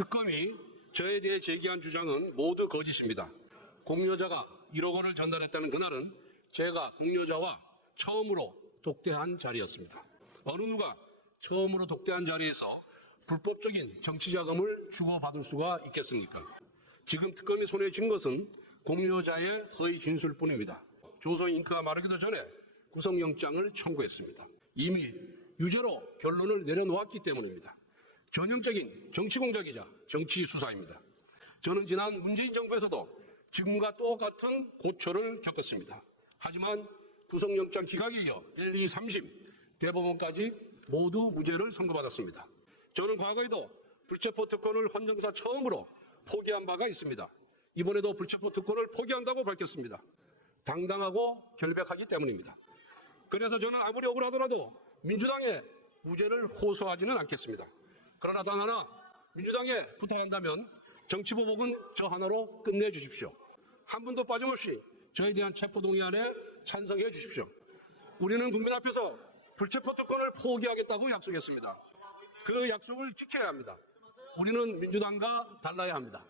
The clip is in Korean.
특검이 저에 대해 제기한 주장은 모두 거짓입니다. 공여자가 1억 원을 전달했다는 그날은 제가 공여자와 처음으로 독대한 자리였습니다. 어느 누가 처음으로 독대한 자리에서 불법적인 정치 자금을 주고받을 수가 있겠습니까? 지금 특검이 손에 쥔 것은 공여자의 허위 진술뿐입니다. 조서 잉크가 마르기도 전에 구속영장을 청구했습니다. 이미 유죄로 결론을 내려놓았기 때문입니다. 전형적인 정치 공작이자 정치 수사입니다. 저는 지난 문재인 정부에서도 지금과 똑같은 고초를 겪었습니다. 하지만 구속영장 기각에 이어 1, 2, 30 대법원까지 모두 무죄를 선고받았습니다. 저는 과거에도 불체포 특권을 헌정사 처음으로 포기한 바가 있습니다. 이번에도 불체포 특권을 포기한다고 밝혔습니다. 당당하고 결백하기 때문입니다. 그래서 저는 아무리 억울하더라도 민주당에 무죄를 호소하지는 않겠습니다. 그러나 단 하나 민주당에 부탁한다면 정치보복은 저 하나로 끝내주십시오. 한 분도 빠짐없이 저에 대한 체포동의안에 찬성해 주십시오. 우리는 국민 앞에서 불체포 특권을 포기하겠다고 약속했습니다. 그 약속을 지켜야 합니다. 우리는 민주당과 달라야 합니다.